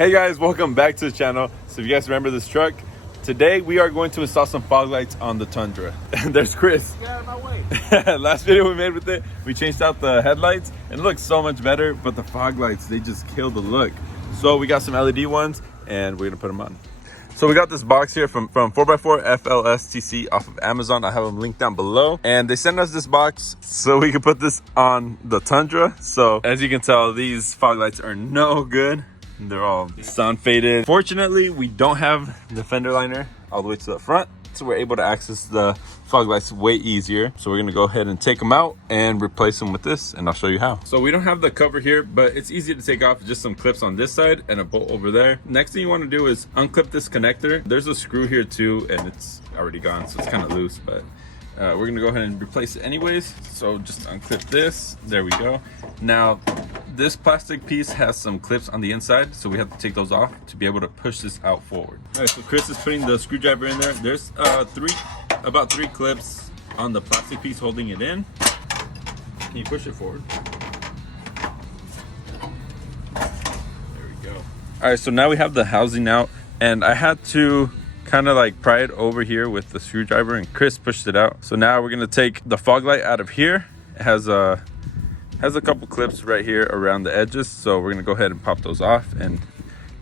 Hey guys, welcome back to the channel. So if you guys remember this truck, today we are going to install some fog lights on the Tundra. And there's Chris. Get out of my way. Last video we made with it, we changed out the headlights and it looks so much better, but the fog lights, they just kill the look. So we got some LED ones and we're gonna put them on. So we got this box here from 4x4 FLSTC off of Amazon. I have them linked down below. And they sent us this box so we can put this on the Tundra. So as you can tell, these fog lights are no good. They're all sun faded. Fortunately, we don't have the fender liner all the way to the front, so we're able to access the fog lights way easier. So we're gonna go ahead and take them out and replace them with this, and I'll show you how. So we don't have the cover here, but it's easy to take off. Just some clips on this side and a bolt over there. Next thing you want to do is unclip this connector. There's a screw here too, and it's already gone, so it's kind of loose, but we're gonna go ahead and replace it anyways. So just unclip this. There we go. Now this plastic piece has some clips on the inside, so we have to take those off to be able to push this out forward. All right, so Chris is putting the screwdriver in there. There's about three clips on the plastic piece holding it in. Can you push it forward? There we go. All right, so now we have the housing out, and I had to kind of like pry it over here with the screwdriver, and Chris pushed it out. So now we're gonna take the fog light out of here. It has a couple clips right here around the edges, so we're gonna go ahead and pop those off, and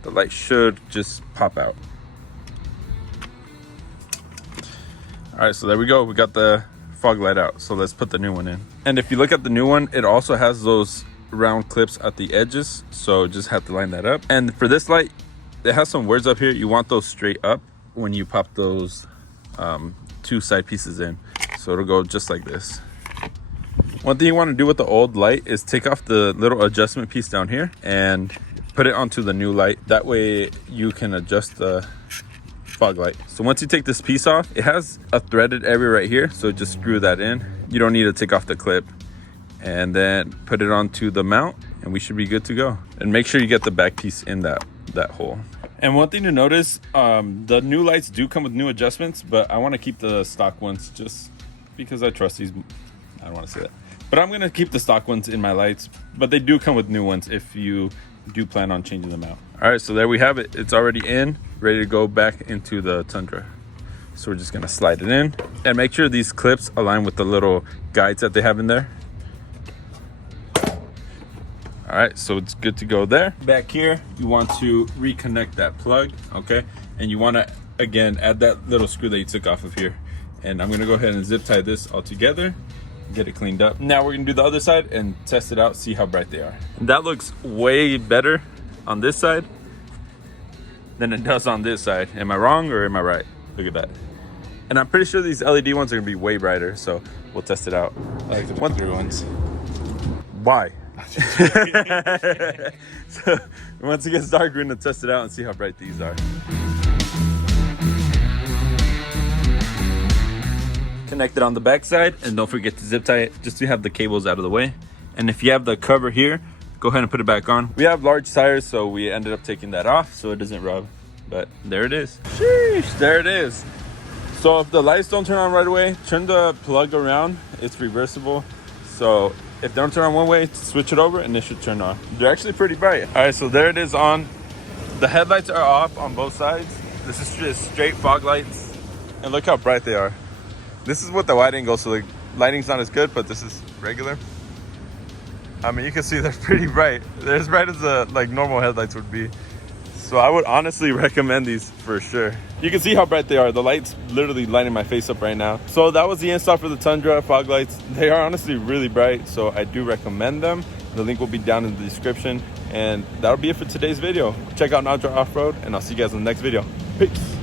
the light should just pop out. All right, so there we go. We got the fog light out, so let's put the new one in. And if you look at the new one, it also has those round clips at the edges, so just have to line that up. And for this light, it has some words up here. You want those straight up when you pop those two side pieces in, so it'll go just like this. One thing you want to do with the old light is take off the little adjustment piece down here and put it onto the new light. That way you can adjust the fog light. So once you take this piece off, it has a threaded area right here, so just screw that in. You don't need to take off the clip, and then put it onto the mount, and we should be good to go. And make sure you get the back piece in that hole. And one thing to notice, the new lights do come with new adjustments, but I want to keep the stock ones just because I trust these. I don't want to say that, but I'm going to keep the stock ones in my lights, but they do come with new ones if you do plan on changing them out. All right, so there we have it. It's already in, ready to go back into the Tundra. So we're just going to slide it in and make sure these clips align with the little guides that they have in there. All right, so it's good to go there. Back here, you want to reconnect that plug, okay? And you want to, again, add that little screw that you took off of here. And I'm gonna go ahead and zip tie this all together, get it cleaned up. Now we're gonna do the other side and test it out, see how bright they are. And that looks way better on this side than it does on this side. Am I wrong or am I right? Look at that. And I'm pretty sure these LED ones are gonna be way brighter, so we'll test it out. I like the 1-3 ones. Why? So once it gets dark, we're gonna test it out and see how bright these are. Connect it on the back side, and don't forget to zip tie it just to have the cables out of the way. And if you have the cover here, go ahead and put it back on. We have large tires, so we ended up taking that off so it doesn't rub, but there it is. Sheesh, there it is. So if the lights don't turn on right away, turn the plug around. It's reversible, so if they don't turn on one way, switch it over and they should turn on. They're actually pretty bright. All right, so there it is on. The headlights are off on both sides. This is just straight fog lights, and look how bright they are. This is with the wide angle, so the lighting's not as good, but this is regular. I mean, you can see they're pretty bright. They're as bright as the normal headlights would be. So I would honestly recommend these for sure. You can see how bright they are. The light's literally lighting my face up right now. So that was the install for the Tundra fog lights. They are honestly really bright, so I do recommend them. The link will be down in the description. And that'll be it for today's video. Check out Najar Offroad, and I'll see you guys in the next video. Peace.